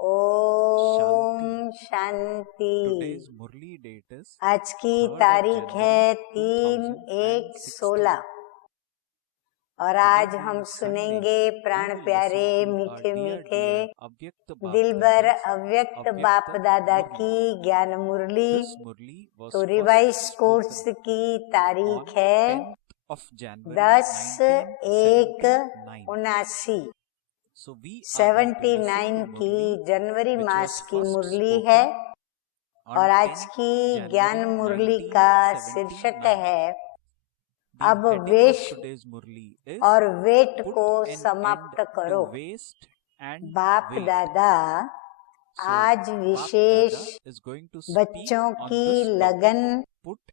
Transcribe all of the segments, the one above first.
ओम शांति। आज की तारीख है 3/1/16 और आज हम सुनेंगे प्राण प्यारे मीठे मीठे दिलबर अव्यक्त बाप दादा की ज्ञान मुरली। तो रिवाइज कोर्स की तारीख है 10/1/79 79 की जनवरी मास की मुरली है और आज की ज्ञान मुरली का शीर्षक है अब वेस्ट और वेट को समाप्त करो। बाप दादा आज विशेष बच्चों की लगन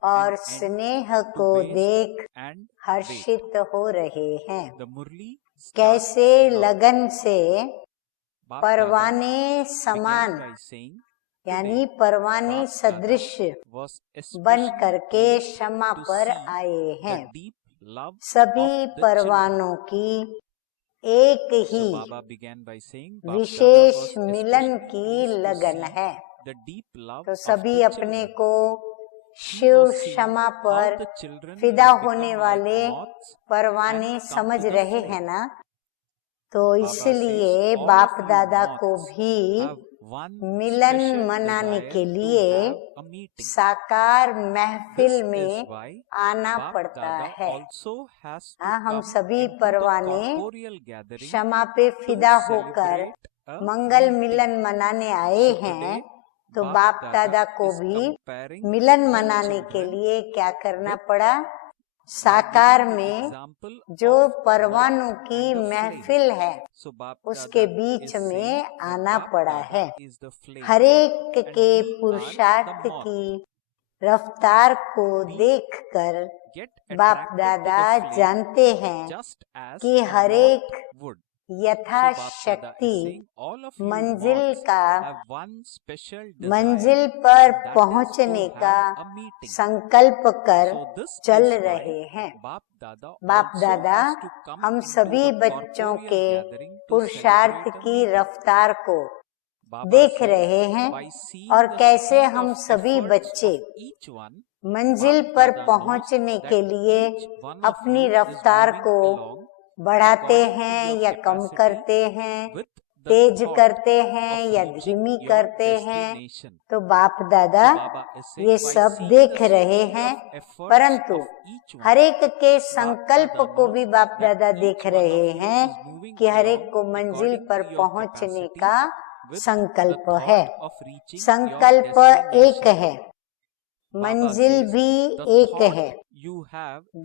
और स्नेह को देख हर्षित हो रहे हैं। कैसे लगन से परवाने समान यानी परवाने सदृश बन करके क्षमा पर आए हैं। सभी परवानों की एक ही विशेष मिलन की लगन है। तो सभी अपने को शिव क्षमा पर फिदा होने वाले परवाने समझ रहे हैं ना। तो इसलिए बाप दादा को भी मिलन मनाने के लिए साकार महफिल में आना पड़ता है। हम सभी परवाने क्षमा पे फिदा होकर मंगल मिलन मनाने आए हैं। तो बाप दादा को भी मिलन मनाने के लिए क्या करना पड़ा? साकार में जो परवानों की महफिल है उसके बीच में आना पड़ा है। हरेक के पुरुषार्थ की रफ्तार को देखकर बाप दादा जानते हैं कि हरेक यथाशक्ति मंजिल पर पहुंचने का संकल्प कर चल रहे हैं। बाप दादा हम सभी बच्चों के पुरुषार्थ की रफ्तार को देख रहे हैं और कैसे हम सभी बच्चे मंजिल पर पहुंचने के लिए अपनी रफ्तार को बढ़ाते हैं या कम करते हैं, तेज करते हैं या धीमी करते हैं। तो बाप दादा ये सब देख रहे हैं, परंतु हरेक के संकल्प को भी बाप दादा देख रहे हैं कि हरेक को मंजिल पर पहुंचने का संकल्प है। संकल्प एक है, मंजिल भी एक है,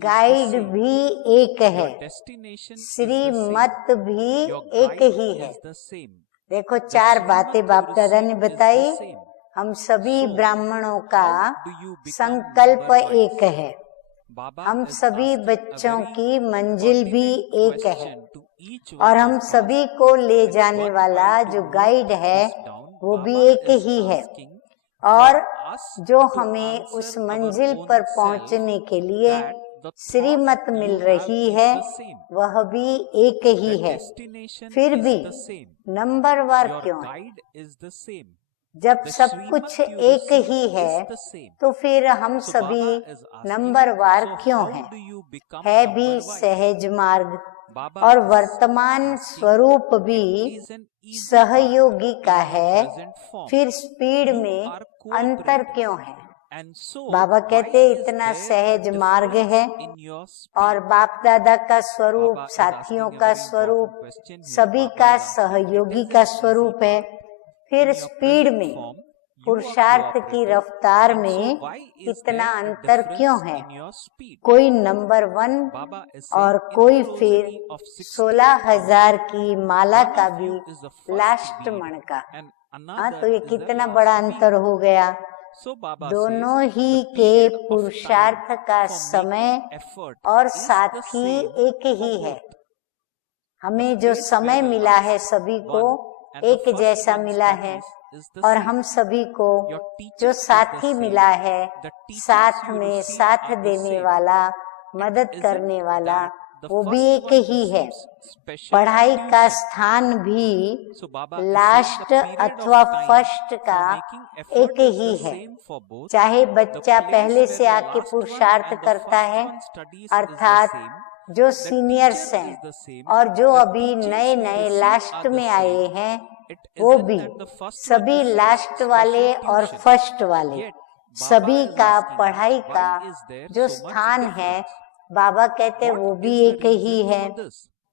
गाइड भी एक है, श्रीमत भी एक ही है। देखो चार बातें बाप दादा ने बताई। हम सभी ब्राह्मणों का संकल्प एक है, हम सभी बच्चों की मंजिल भी एक है और हम सभी को ले जाने वाला जो गाइड है वो भी एक ही है और जो हमें उस मंजिल पर पहुंचने के लिए श्रीमत मिल रही है वह भी एक ही है। फिर भी नंबरवार क्यों है? जब सब कुछ एक ही है तो फिर हम सभी नंबरवार क्यों हैं? है भी सहज मार्ग और वर्तमान स्वरूप भी सहयोगी का है। फिर स्पीड में अंतर क्यों है? बाबा कहते इतना सहज मार्ग है और बाप दादा का स्वरूप, साथियों का स्वरूप, सभी का सहयोगी का स्वरूप है। फिर स्पीड में, पुरुषार्थ की रफ्तार में इतना अंतर क्यों है? कोई नंबर 1 और कोई फिर 16,000 की माला का भी लास्ट मन का। तो ये कितना बड़ा अंतर हो गया। दोनों ही के पुरुषार्थ का समय और साथी एक ही है। हमें जो समय मिला है सभी को एक जैसा मिला है और हम सभी को जो साथी मिला है साथ में साथ देने वाला, मदद करने वाला, वो भी एक ही है। पढ़ाई का स्थान भी लास्ट अथवा फर्स्ट का एक ही है। चाहे बच्चा पहले से आके पुरुषार्थ करता है, अर्थात जो सीनियर्स हैं, और जो अभी नए नए लास्ट में आए हैं, वो भी सभी लास्ट वाले और फर्स्ट वाले सभी का पढ़ाई का जो स्थान है, बाबा कहते वो भी एक ही है।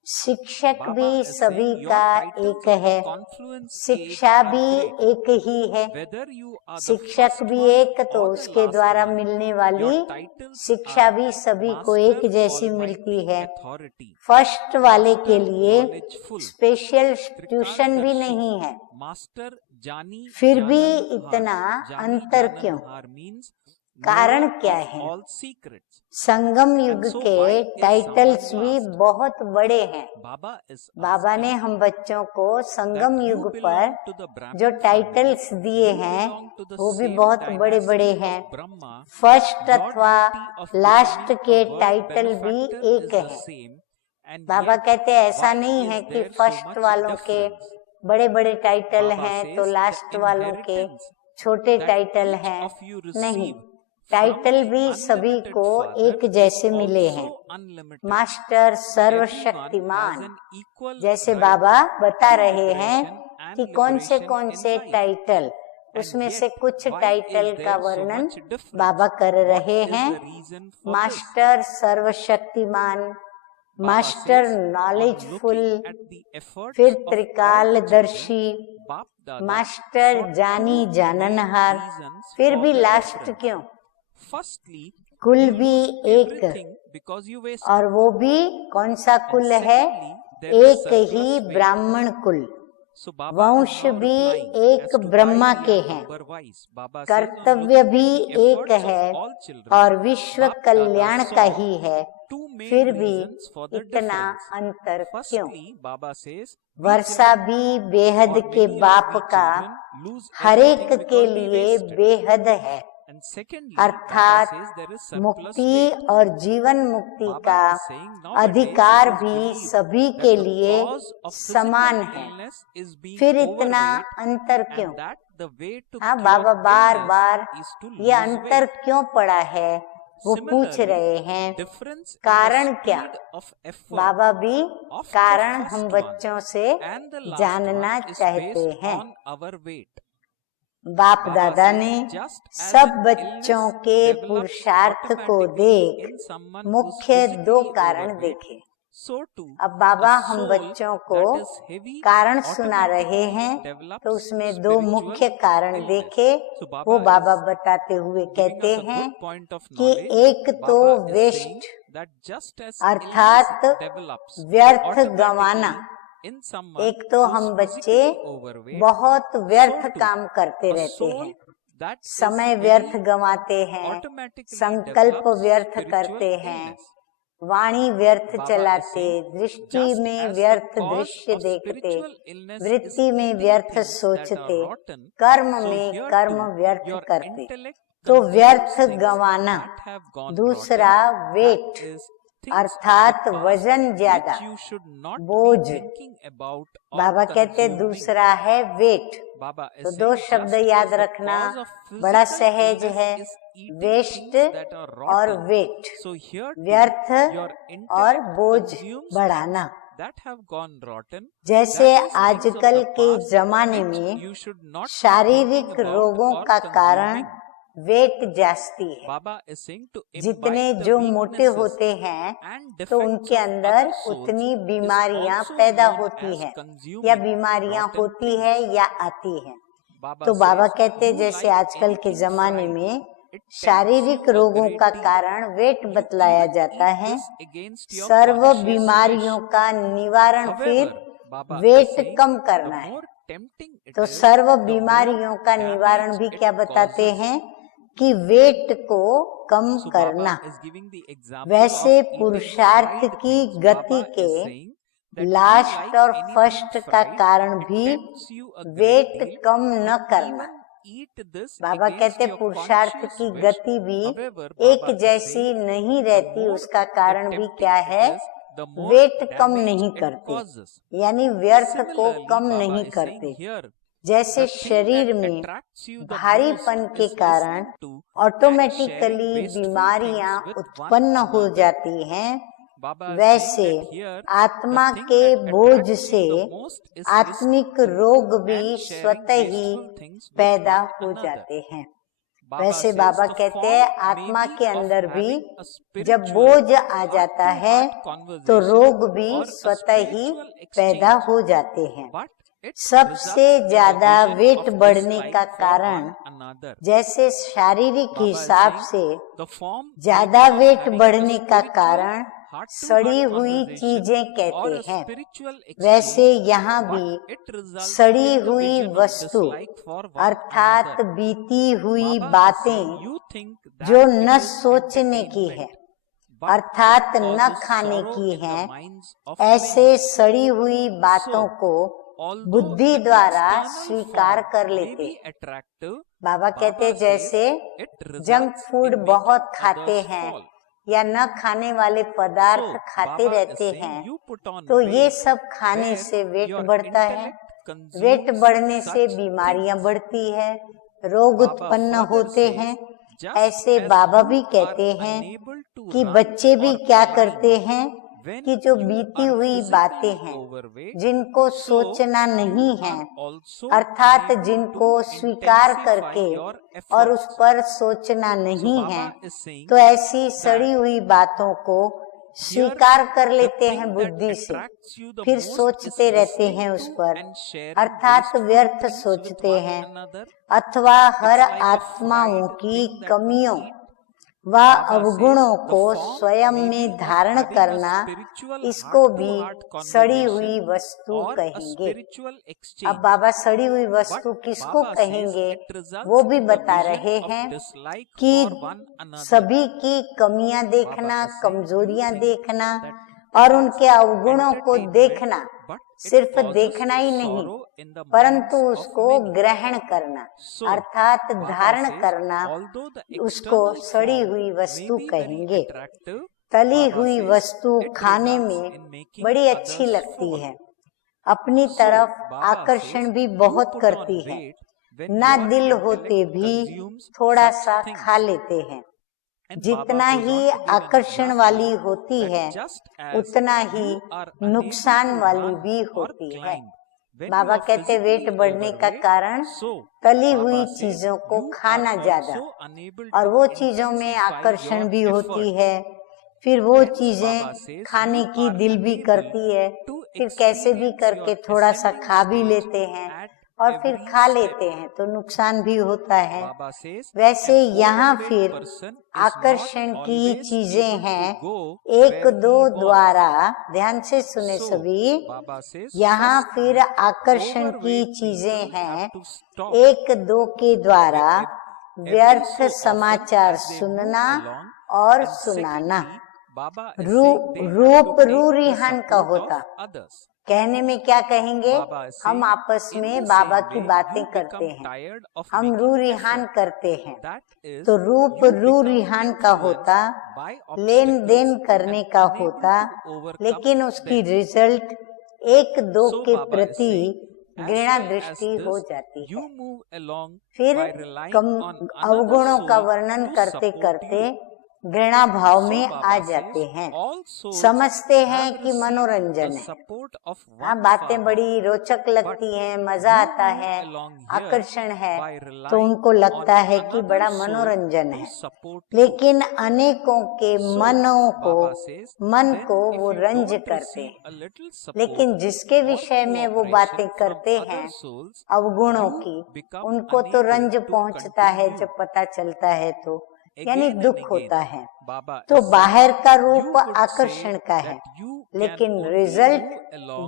शिक्षक भी सभी का एक है, शिक्षा भी एक ही है। शिक्षक भी एक, तो उसके द्वारा मिलने वाली शिक्षा भी सभी को एक जैसी मिलती है। फर्स्ट वाले के लिए स्पेशल ट्यूशन भी नहीं है। फिर भी इतना अंतर क्यों? कारण क्या है? संगम युग के टाइटल्स भी बहुत बड़े हैं। बाबा ने हम बच्चों को संगम युग पर जो टाइटल्स दिए हैं वो भी बहुत बड़े बड़े हैं। फर्स्ट अथवा लास्ट के टाइटल भी एक है। बाबा कहते ऐसा नहीं है कि फर्स्ट वालों के बड़े बड़े टाइटल हैं तो लास्ट वालों के छोटे टाइटल हैं। नहीं, टाइटल भी सभी को एक जैसे मिले हैं। मास्टर सर्वशक्तिमान, जैसे बाबा बता रहे हैं कि कौन से टाइटल, उसमें से कुछ टाइटल का वर्णन बाबा कर रहे हैं। मास्टर सर्वशक्तिमान, मास्टर नॉलेजफुल, फिर त्रिकालदर्शी, मास्टर जानी जाननहार। फिर भी लास्ट क्यों? कुल भी एक, और वो भी कौन सा कुल है? एक ही ब्राह्मण कुल। वंश भी एक ब्रह्मा के हैं, कर्तव्य भी एक है और विश्व कल्याण का ही है। फिर भी इतना अंतर क्यों? वर्षा भी बेहद के बाप का हर एक के लिए बेहद है, अर्थात मुक्ति और जीवन मुक्ति का अधिकार भी सभी के लिए समान है। फिर इतना अंतर क्यों? हाँ, बाबा बार बार ये अंतर क्यों पड़ा है वो पूछ रहे हैं। कारण क्या? बाबा भी कारण हम बच्चों से जानना चाहते हैं। बाप दादा ने सब बच्चों के पुरुषार्थ को देख मुख्य दो कारण देखे। अब बाबा हम बच्चों को कारण सुना रहे हैं, तो उसमें दो मुख्य कारण देखे। वो बाबा बताते हुए कहते हैं कि एक तो वेस्ट, अर्थात व्यर्थ गंवाना। एक तो हम बच्चे बहुत व्यर्थ काम करते रहते हैं, समय व्यर्थ गंवाते हैं, संकल्प व्यर्थ करते हैं, वाणी व्यर्थ चलाते, दृष्टि में व्यर्थ दृश्य देखते, वृत्ति में व्यर्थ सोचते, कर्म में कर्म व्यर्थ करते। तो व्यर्थ गंवाना। दूसरा वेट, अर्थात वजन ज्यादा, बोझ। बाबा कहते दूसरा है वेट। तो दो शब्द याद रखना बड़ा सहज है, वेस्ट और वेट, व्यर्थ और बोझ बढ़ाना। जैसे आजकल के जमाने में शारीरिक रोगों का कारण वेट जास्ती है। जितने जो मोटे होते हैं तो उनके अंदर उतनी बीमारियां पैदा होती हैं, या बीमारियां होती है या आती हैं। तो बाबा कहते जैसे आजकल के जमाने में शारीरिक रोगों का कारण वेट बतलाया जाता है, सर्व बीमारियों का निवारण फिर वेट कम करना है। तो सर्व बीमारियों का निवारण भी क्या बताते हैं कि वेट को कम करना। वैसे पुरुषार्थ की गति के लास्ट और फर्स्ट का कारण भी वेट कम न करना। बाबा कहते पुरुषार्थ की गति भी एक जैसी नहीं रहती। उसका कारण भी क्या है वेट कम नहीं करते, यानी व्यर्थ को कम नहीं करते। जैसे शरीर में भारीपन के कारण ऑटोमेटिकली बीमारियां उत्पन्न हो जाती हैं, वैसे आत्मा के बोझ से आत्मिक रोग भी स्वतः ही पैदा हो जाते हैं। वैसे बाबा कहते हैं आत्मा के अंदर भी जब बोझ आ जाता है तो रोग भी स्वतः ही पैदा हो जाते हैं। सबसे ज्यादा वेट बढ़ने का कारण, जैसे शारीरिक हिसाब से ज्यादा वेट बढ़ने का कारण सड़ी हुई चीजें कहते हैं, वैसे यहाँ भी सड़ी हुई वस्तु अर्थात बीती हुई बातें जो न सोचने की है अर्थात न खाने की है, ऐसे सड़ी हुई बातों को बुद्धि द्वारा स्वीकार कर लेते। बाबा कहते जैसे जंक फूड बहुत खाते हैं या न खाने वाले पदार्थ खाते रहते हैं, तो ये सब खाने से वेट बढ़ता है। वेट बढ़ने से बीमारियां बढ़ती है, रोग उत्पन्न होते हैं। ऐसे बाबा भी कहते हैं कि बच्चे भी क्या करते हैं कि जो बीती हुई बातें हैं जिनको सोचना नहीं है अर्थात जिनको स्वीकार करके और उस पर सोचना नहीं है, तो ऐसी सड़ी हुई बातों को स्वीकार कर लेते हैं बुद्धि से, फिर सोचते रहते हैं उस पर अर्थात व्यर्थ सोचते हैं। अथवा हर आत्माओं की कमियों व अवगुणों को स्वयं में धारण करना, इसको भी सड़ी हुई वस्तु कहेंगे। अब बाबा सड़ी हुई वस्तु किसको कहेंगे वो भी बता रहे हैं कि सभी की कमियां देखना, कमजोरियां देखना और उनके अवगुणों को देखना, सिर्फ देखना ही नहीं परंतु उसको ग्रहण करना अर्थात धारण करना, उसको सड़ी हुई वस्तु कहेंगे। तली हुई वस्तु खाने में बड़ी अच्छी लगती है, अपनी तरफ आकर्षण भी बहुत करती है, ना दिल होते भी थोड़ा सा खा लेते हैं। जितना ही आकर्षण वाली होती है उतना ही नुकसान वाली भी होती है। बाबा कहते वेट बढ़ने का कारण तली हुई चीजों को खाना ज्यादा, और वो चीजों में आकर्षण भी होती है, फिर वो चीजें खाने की दिल भी करती है, फिर कैसे भी करके थोड़ा सा खा भी लेते हैं और फिर खा लेते हैं तो नुकसान भी होता है। वैसे यहाँ फिर आकर्षण की चीजें हैं एक दो द्वारा, ध्यान से सुने सभी, यहाँ फिर आकर्षण की चीजें हैं एक दो के द्वारा व्यर्थ समाचार सुनना और सुनाना। रूप रूरिहान का होता, कहने में क्या कहेंगे, हम आपस में बाबा की बातें करते हैं, हम रू रिहान करते हैं, तो रूप रू रिहान का होता, लेन देन करने का होता, लेकिन उसकी रिजल्ट एक दो के प्रति घृणा दृष्टि हो जाती है। फिर अवगुणों का वर्णन करते करते घृणा भाव में आ जाते हैं, समझते हैं कि मनोरंजन है। हाँ, बातें बड़ी रोचक लगती हैं, मजा आता है, आकर्षण है, तो उनको लगता है कि बड़ा मनोरंजन है, लेकिन अनेकों के मन को वो रंज करते हैं। लेकिन जिसके विषय में वो बातें करते हैं अवगुणों की, उनको तो रंज पहुंचता है जब पता चलता है, तो यानी दुख होता है। तो बाहर का रूप आकर्षण का है, लेकिन रिजल्ट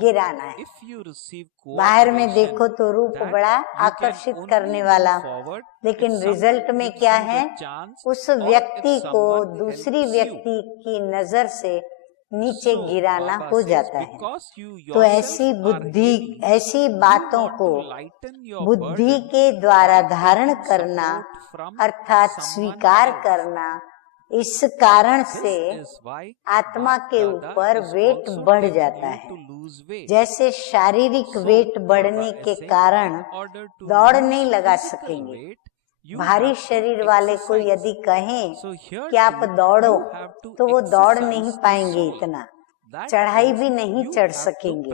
गिराना है। बाहर में देखो तो रूप बड़ा आकर्षित करने वाला, लेकिन रिजल्ट में क्या है, उस व्यक्ति को दूसरी व्यक्ति की नजर से नीचे गिराना हो जाता है। तो ऐसी बुद्धि, ऐसी बातों को बुद्धि के द्वारा धारण करना अर्थात स्वीकार करना, इस कारण से आत्मा के ऊपर वेट बढ़ जाता है। जैसे शारीरिक वेट बढ़ने के कारण दौड़ नहीं लगा सकेंगे। भारी शरीर वाले को यदि कहें कि आप दौड़ो तो वो दौड़ नहीं पाएंगे, इतना चढ़ाई भी नहीं चढ़ सकेंगे।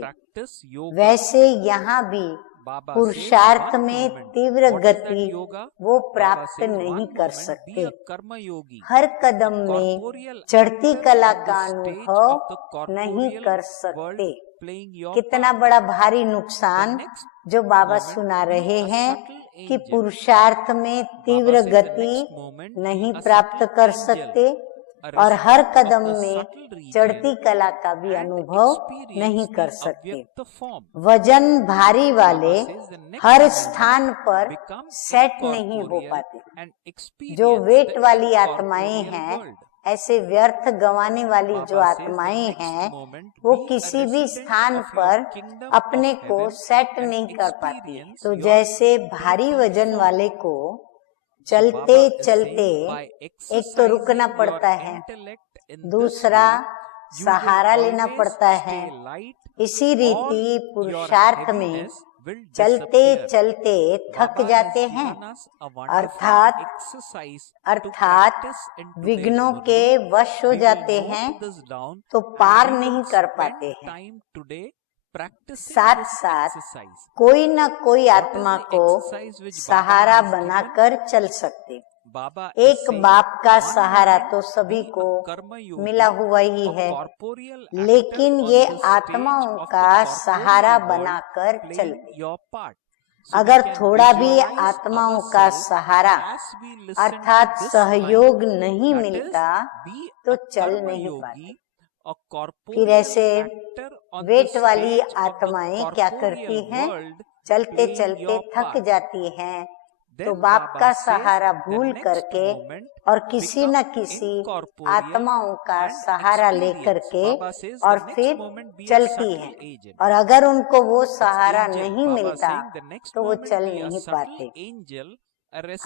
वैसे यहाँ भी पुरुषार्थ में तीव्र गति वो प्राप्त नहीं कर सकते। हर कदम में चढ़ती कला का अनुभव नहीं कर सकते। कितना बड़ा भारी नुकसान जो बाबा सुना रहे हैं कि पुरुषार्थ में तीव्र गति नहीं प्राप्त कर सकते और हर कदम में चढ़ती कला का भी अनुभव नहीं कर सकते। वजन भारी वाले हर स्थान पर सेट नहीं हो पाते। जो वेट वाली आत्माएं हैं, ऐसे व्यर्थ गंवाने वाली जो आत्माएं हैं, वो किसी भी स्थान पर अपने को सेट नहीं कर पाती। तो जैसे भारी वजन वाले को चलते चलते एक तो रुकना पड़ता है, दूसरा सहारा लेना पड़ता है। इसी रीति पुरुषार्थ में चलते चलते थक जाते हैं, अर्थात विघ्नों के वश हो जाते हैं, तो पार नहीं कर पाते हैं। साथ साथ कोई न कोई आत्मा को सहारा बनाकर चल सकते। एक बाप का सहारा तो सभी को मिला हुआ ही है, लेकिन ये आत्माओं का सहारा बनाकर चलते। अगर थोड़ा भी आत्माओं का सहारा अर्थात सहयोग नहीं मिलता तो चल नहीं पाते। फिर ऐसे वेट वाली आत्माएं क्या करती हैं? चलते चलते थक जाती हैं, तो बाप का सहारा भूल करके और किसी न किसी आत्माओं का सहारा लेकर के और फिर चलती हैं। और अगर उनको वो सहारा नहीं मिलता तो वो चल नहीं पाते।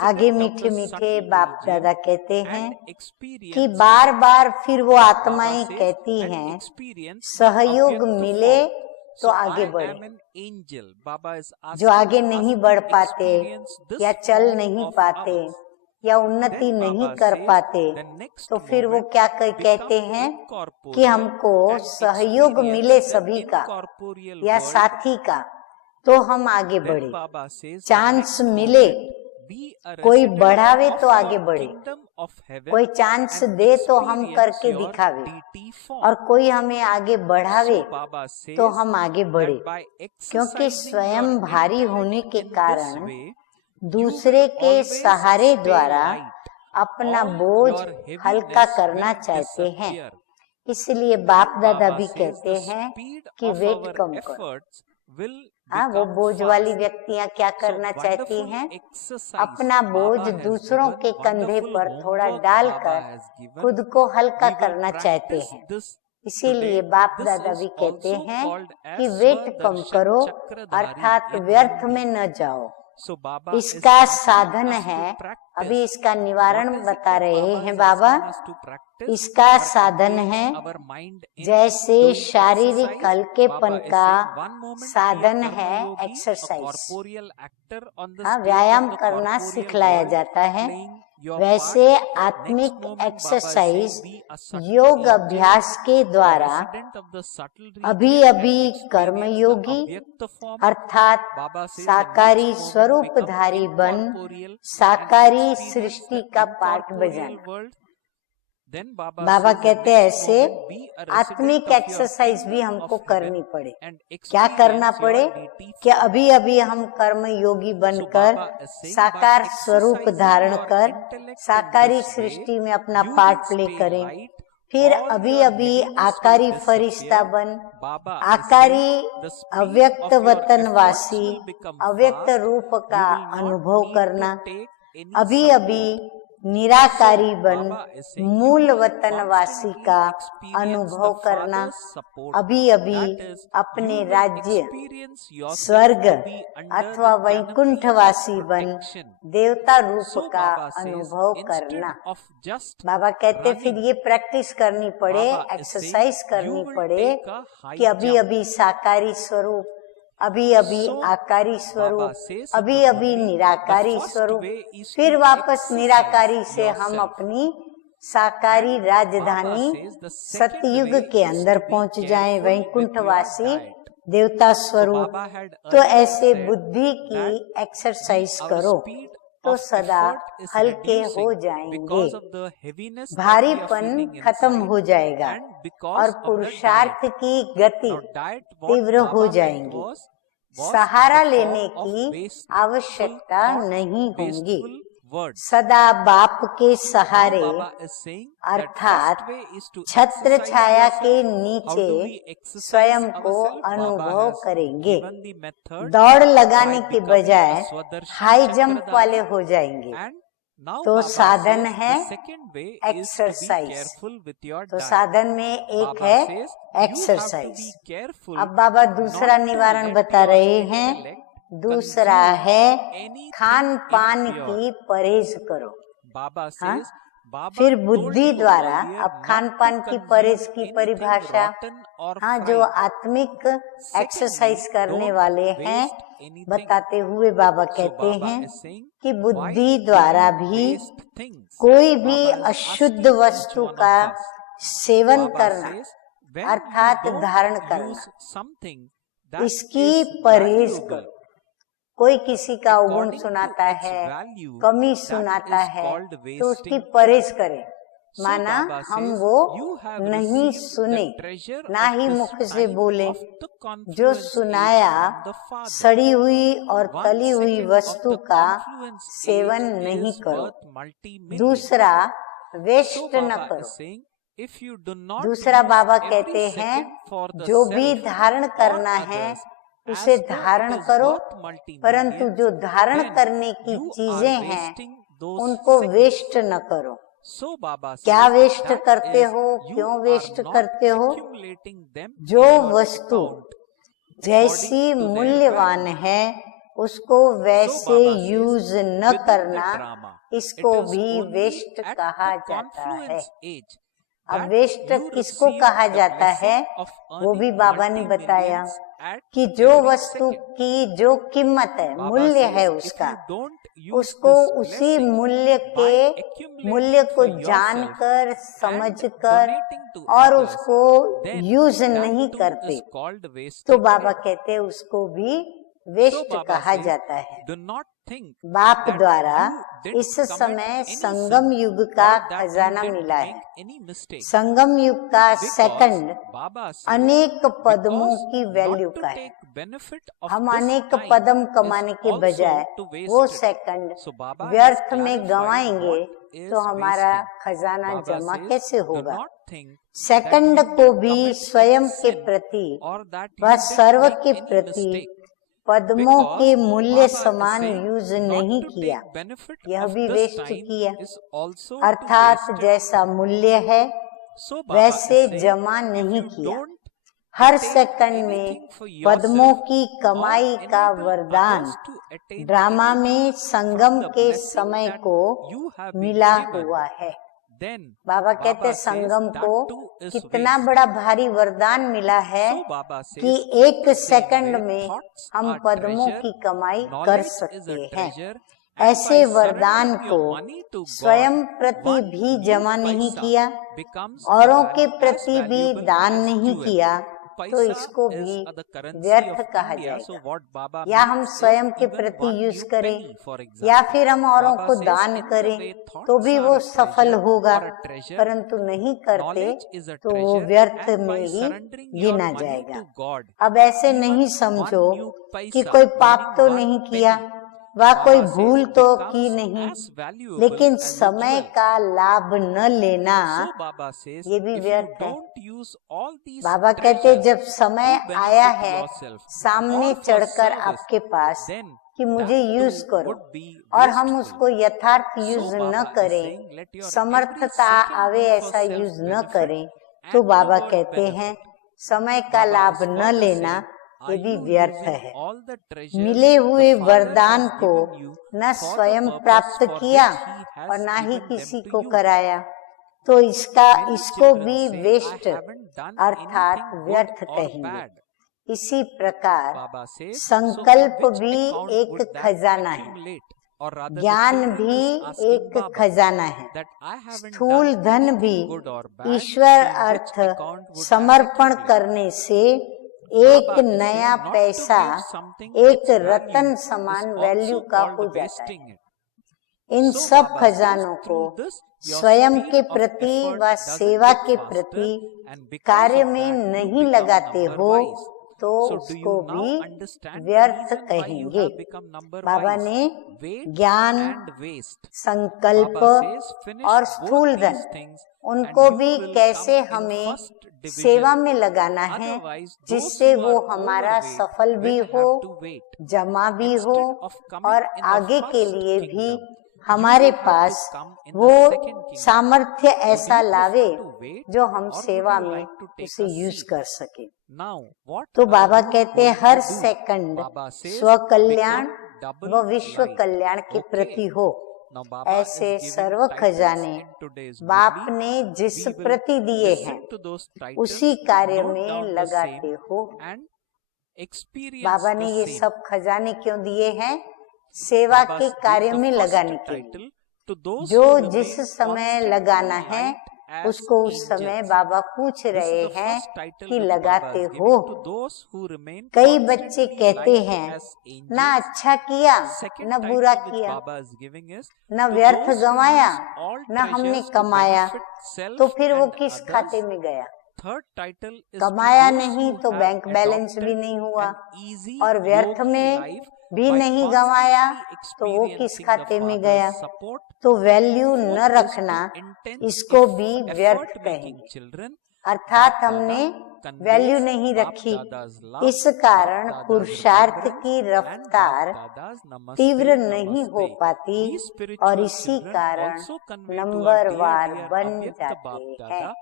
आगे मीठे मीठे बाप दादा कहते हैं कि बार बार फिर वो आत्माएं कहती हैं, सहयोग मिले तो आगे बढ़े। जो आगे नहीं बढ़ पाते या चल नहीं पाते या उन्नति नहीं कर पाते, तो फिर वो क्या कहते हैं कि हमको सहयोग मिले सभी का या साथी का तो हम आगे बढ़े। चांस मिले, कोई बढ़ावे तो आगे बढ़े, कोई चांस दे तो हम करके दिखावे, और कोई हमें आगे बढ़ावे तो हम आगे बढ़े। क्योंकि स्वयं भारी होने के कारण दूसरे के सहारे द्वारा अपना बोझ हल्का करना चाहते हैं। इसलिए बाप दादा भी कहते हैं कि वेट कम करो। वो बोझ वाली व्यक्तियां क्या करना चाहती हैं? अपना बोझ दूसरों के कंधे पर थोड़ा डालकर खुद को हल्का करना चाहते हैं। इसीलिए बाप दादा भी कहते हैं कि वेट कम करो, अर्थात व्यर्थ में न जाओ। इसका साधन है, अभी इसका निवारण बता रहे हैं बाबा। इसका साधन है जैसे शारीरिक हल्केपन का साधन है एक्सरसाइज, व्यायाम करना सिखलाया जाता है, वैसे आत्मिक एक्सरसाइज योग अभ्यास के द्वारा अभी अभी कर्मयोगी अर्थात साकारी स्वरूपधारी बन साकारी सृष्टि का पाठ बजाना। बाबा कहते हैं ऐसे आत्मिक एक्सरसाइज भी हमको करनी पड़े। क्या करना पड़े कि अभी अभी हम कर्म योगी बनकर साकार स्वरूप धारण कर साकारी सृष्टि में अपना पार्ट प्ले करें। फिर अभी अभी आकारी फरिश्ता बन आकारी अव्यक्त वतनवासी अव्यक्त रूप का अनुभव करना। अभी अभी निराकारी बन मूल वतनवासी का अनुभव करना, अभी अभी अपने राज्य स्वर्ग अथवा वैकुंठवासी बन देवता रूप का अनुभव करना। बाबा कहते फिर ये प्रैक्टिस करनी पड़े, एक्सरसाइज करनी पड़े कि अभी अभी साकारी स्वरूप, अभी अभी आकारी स्वरूप, अभी अभी निराकारी स्वरूप, फिर वापस निराकारी से हम अपनी साकारी राजधानी सतयुग के अंदर पहुंच जाएं, वैकुंठवासी देवता स्वरूप। तो ऐसे बुद्धि की एक्सरसाइज करो तो सदा हल्के हो जाएंगे, भारीपन खत्म हो जाएगा और पुरुषार्थ की गति तीव्र हो जाएंगी। सहारा लेने की आवश्यकता नहीं होगी। सदा बाप के सहारे अर्थात छत्र छाया के नीचे स्वयं को अनुभव करेंगे। दौड़ लगाने के बजाय हाई जंप वाले हो जाएंगे। तो साधन है एक्सरसाइज। तो साधन में एक है एक्सरसाइज। अब बाबा दूसरा निवारण बता रहे हैं। दूसरा है खान पान की परहेज करो। हाँ? फिर बुद्धि द्वारा, अब खान पान की परहेज की परिभाषा, हाँ, जो आत्मिक एक्सरसाइज करने वाले हैं बताते हुए बाबा कहते हैं कि बुद्धि द्वारा भी कोई भी अशुद्ध वस्तु का सेवन करना अर्थात धारण करना, इसकी परहेज करो। कोई किसी का अवगुण सुनाता है, कमी सुनाता है, तो उसकी परहेज करें। माना हम वो नहीं सुने, ना ही मुख से बोले। जो सुनाया सड़ी हुई और तली हुई वस्तु का सेवन नहीं करो। दूसरा वेस्ट न करो। दूसरा बाबा कहते हैं जो भी धारण करना है उसे धारण करो, परंतु जो धारण करने की चीजें हैं उनको वेस्ट न करो। क्या वेस्ट करते हो, क्यों वेस्ट करते हो? जो वस्तु जैसी मूल्यवान है उसको वैसे यूज न करना, इसको भी वेस्ट कहा जाता है। अब वेस्ट किसको कहा जाता है वो भी बाबा ने बताया कि जो वस्तु की जो कीमत है, मूल्य है उसका, उसको उसी मूल्य को जानकर, समझकर और उसको यूज नहीं करते तो बाबा कहते हैं उसको भी वेस्ट कहा जाता है। बाप द्वारा इस समय संगम युग का खजाना मिला है। संगम युग का सेकंड अनेक पदमों की वैल्यू का है। हम अनेक पदम कमाने के बजाय वो सेकंड व्यर्थ में गंवाएंगे तो हमारा खजाना जमा कैसे होगा? सेकंड को भी स्वयं के प्रति व सर्व के प्रति पद्मों के मूल्य समान यूज नहीं किया, यह भी वेस्ट किया। अर्थात जैसा मूल्य है वैसे जमा नहीं किया। हर सेकंड में पद्मों की कमाई का वरदान ड्रामा में संगम के समय को मिला हुआ है। बाबा कहते संगम को कितना बड़ा भारी वरदान मिला है कि एक सेकंड में हम पद्मों की कमाई कर सकते हैं। ऐसे वरदान को स्वयं प्रति भी जमा नहीं किया, औरों के प्रति भी दान नहीं किया, तो इसको भी व्यर्थ कहा जाएगा। या हम स्वयं के प्रति यूज करें या फिर हम औरों को दान करें तो भी वो सफल होगा, परंतु नहीं करते तो वो व्यर्थ में ही गिना जाएगा। अब ऐसे नहीं समझो कि कोई पाप तो नहीं किया व कोई भूल तो की नहीं, लेकिन समय का लाभ न लेना ये भी व्यर्थ है। बाबा कहते जब समय आया है सामने चढ़कर आपके पास, कि मुझे यूज करो और हम उसको यथार्थ यूज न करें, समर्थता आवे ऐसा यूज न करें, तो बाबा कहते हैं समय का लाभ न लेना ये भी व्यर्थ है। मिले हुए वरदान को न स्वयं प्राप्त किया और न ही किसी को कराया, तो इसको भी वेस्ट अर्थात व्यर्थ कहेंगे। इसी प्रकार संकल्प भी एक खजाना है, ज्ञान भी एक खजाना है, स्थूल धन भी ईश्वर अर्थ समर्पण करने से एक नया पैसा एक रतन समान वैल्यू का हो जाता है। इन सब खजानों को स्वयं के प्रति व सेवा के प्रति कार्य में नहीं लगाते हो तो उसको भी व्यर्थ कहेंगे। बाबा ने ज्ञान, संकल्प और स्थूल धन उनको भी कैसे हमें सेवा में लगाना है जिससे वो हमारा सफल भी हो, जमा भी हो और आगे के लिए भी हमारे पास वो सामर्थ्य ऐसा लावे जो हम सेवा में उसे यूज कर सके। तो बाबा कहते हैं हर सेकंड स्व कल्याण व विश्व कल्याण के प्रति हो। ऐसे सर्व खजाने बाप ने जिस प्रति दिए हैं उसी कार्य में लगाते हो। बाबा ने ये सब खजाने क्यों दिए हैं? सेवा के कार्य में लगाने के लिए। जो जिस समय लगाना है उसको उस समय बाबा पूछ रहे हैं कि लगाते हो। कई बच्चे कहते हैं ना अच्छा किया न बुरा किया, न व्यर्थ गंवाया न हमने कमाया, तो फिर वो किस खाते में गया? कमाया नहीं तो बैंक बैलेंस भी नहीं हुआ और व्यर्थ में भी नहीं गंवाया तो वो किस खाते में गया? तो वैल्यू न रखना इसको भी व्यर्थ कहेंगे, अर्थात हमने वैल्यू नहीं रखी। इस कारण पुरुषार्थ की रफ्तार तीव्र नहीं हो पाती और इसी कारण नंबरवार बन जाते हैं।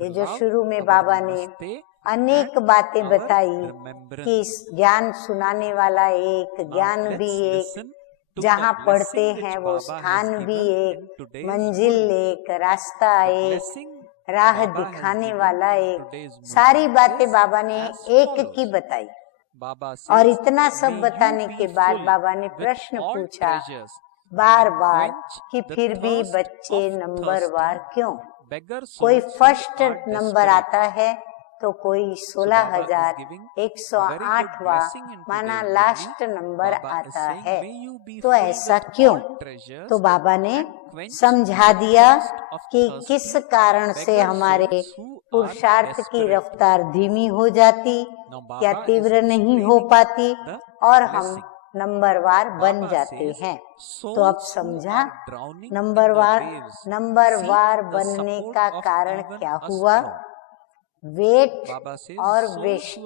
ये जो शुरू में बाबा ने अनेक बातें बताई कि ज्ञान सुनाने वाला एक, ज्ञान भी एक, जहाँ पढ़ते हैं वो स्थान भी एक, मंजिल एक, रास्ता एक, राह दिखाने वाला एक, सारी बातें बाबा ने एक की बताई। और इतना सब बताने के बाद बाबा ने प्रश्न पूछा बार बार कि फिर भी बच्चे नंबरवार क्यों? कोई फर्स्ट नंबर आता है तो कोई 16,108वां माना लास्ट नंबर आता है, तो ऐसा क्यों? तो बाबा ने समझा दिया कि किस कारण से हमारे पुरुषार्थ की रफ्तार धीमी हो जाती या तीव्र नहीं हो पाती और हम नंबरवार बन जाते हैं। तो अब समझा नंबरवार बनने का कारण क्या हुआ? वेट और वेस्ट,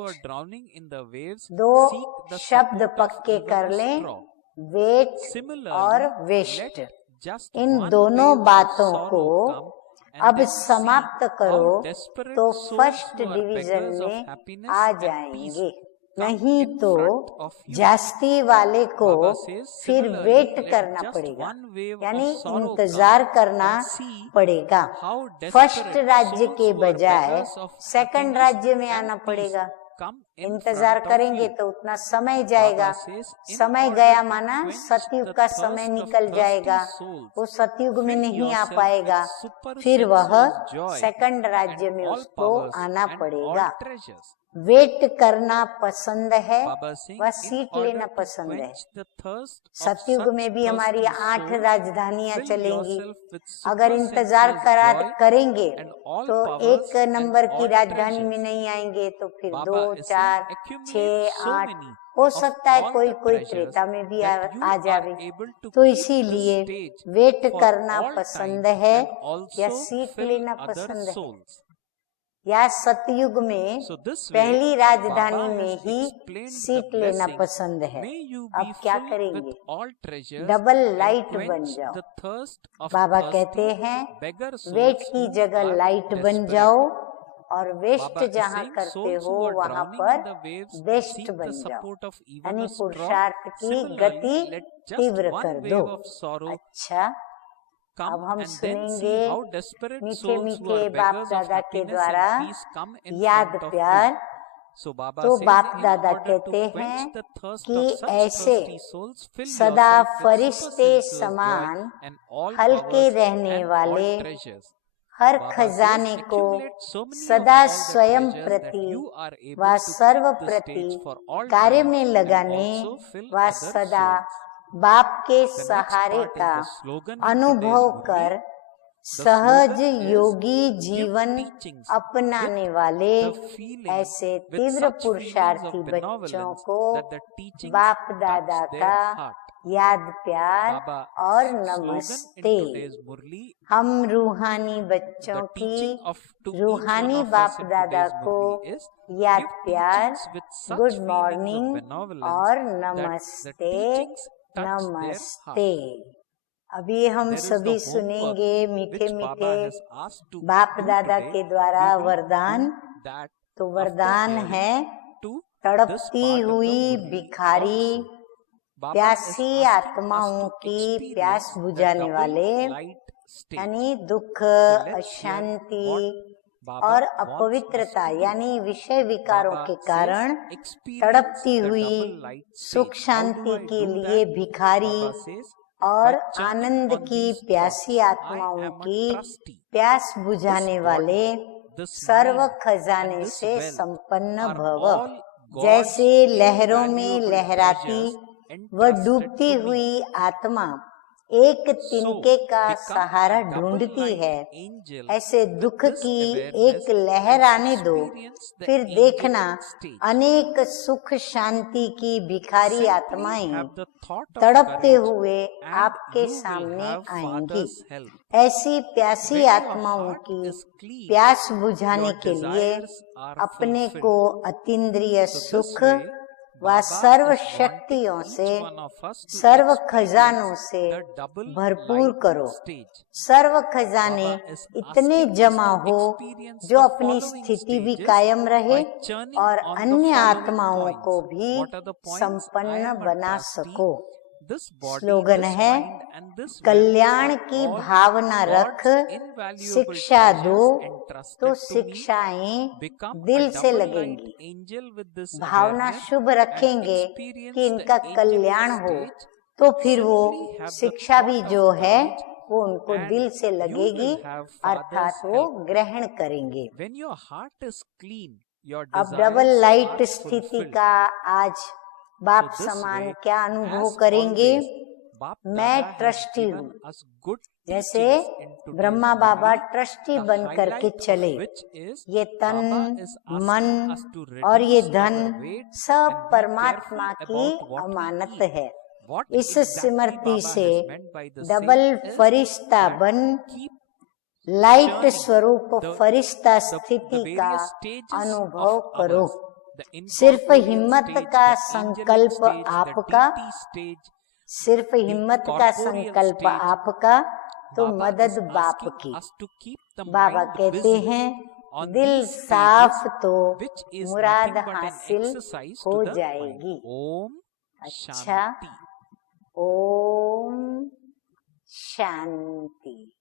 दो शब्द पक्के कर लें, वेट और वेस्ट। इन दोनों बातों को अब समाप्त करो तो फर्स्ट डिवीजन में आ जाएंगे, नहीं तो जास्ती वाले को फिर वेट करना पड़ेगा, यानी इंतजार करना पड़ेगा। फर्स्ट राज्य के बजाय सेकंड राज्य में आना पड़ेगा। इंतजार करेंगे तो उतना समय जाएगा, समय गया माना सतयुग का समय निकल जाएगा, वो सतयुग में नहीं आ पाएगा, फिर वह सेकंड राज्य में उसको आना पड़ेगा। वेट करना पसंद है, वह सीट लेना पसंद है। सतयुग में भी हमारी 8 राजधानियां चलेंगी। अगर इंतजार करेंगे तो 1 नंबर की राजधानी में नहीं आएंगे तो फिर 2, 4, 6, 8 हो सकता है कोई त्रेता में भी आ जावे। तो इसीलिए वेट करना पसंद है या सीट लेना पसंद है? या सतयुग में पहली राजधानी में ही सीट लेना पसंद है। अब क्या करेंगे? डबल लाइट बन जाओ। बाबा कहते हैं वेट की जगह लाइट बन जाओ और वेस्ट जहाँ करते हो वहाँ पर बेस्ट बन जाओ, यानी पुरुषार्थ की गति तीव्र कर दो। अच्छा, अब हम सुनेंगे मीठे मीठे बाप दादा के द्वारा याद प्यार। तो बाप दादा कहते हैं कि ऐसे सदा फरिश्ते समान हल्के रहने वाले हर खजाने को सदा स्वयं प्रति व सर्व प्रति कार्य में लगाने व सदा बाप के सहारे का अनुभव कर सहज योगी जीवन अपनाने वाले ऐसे तीव्र पुरुषार्थी बच्चों को बाप दादा का याद प्यार और नमस्ते। हम रूहानी बच्चों की रूहानी बाप दादा को याद प्यार, गुड मॉर्निंग और नमस्ते नमस्ते। अभी हम सभी सुनेंगे मीठे मीठे बाप दादा के द्वारा वरदान। तो वरदान है तड़पती हुई भिखारी प्यासी आत्माओं की प्यास बुझाने वाले, यानी दुख, अशांति और अपवित्रता यानी विषय विकारों के कारण तड़पती हुई सुख शांति के लिए भिखारी और आनंद की प्यासी आत्माओं की प्यास बुझाने वाले सर्व खजाने से संपन्न भव। जैसे लहरों में लहराती व डूबती हुई आत्मा एक तिनके का सहारा ढूंढती है, ऐसे दुख की एक लहर आने दो, फिर देखना अनेक सुख शांति की भिखारी आत्माएं तड़पते हुए आपके सामने आएंगी। ऐसी प्यासी आत्माओं की प्यास बुझाने के लिए अपने को अतीन्द्रिय सुख व सर्व शक्तियों से, सर्व खजानों से भरपूर करो। सर्व खजाने इतने जमा हो जो अपनी स्थिति भी कायम रहे और अन्य आत्माओं को भी संपन्न बना सको। स्लोगन है कल्याण की भावना रख, शिक्षा दो तो शिक्षाएं दिल से लगेंगी। भावना शुभ रखेंगे कि इनका कल्याण हो तो फिर वो शिक्षा भी जो है वो उनको दिल से लगेगी, अर्थात वो ग्रहण करेंगे। अब डबल लाइट स्थिति का आज बाप समान क्या अनुभव करेंगे? मैं ट्रस्टी हूँ। जैसे ब्रह्मा बाबा ट्रस्टी बन करके चले, ये तन मन और ये धन सब परमात्मा की अमानत है। इस स्मृति से डबल फरिश्ता बन लाइट स्वरूप फरिश्ता स्थिति का अनुभव करो। सिर्फ हिम्मत का संकल्प आपका, सिर्फ हिम्मत का संकल्प आपका तो मदद बाप की। बाबा कहते हैं दिल साफ तो मुराद हासिल हो जाएगी। अच्छा, ओम शांति।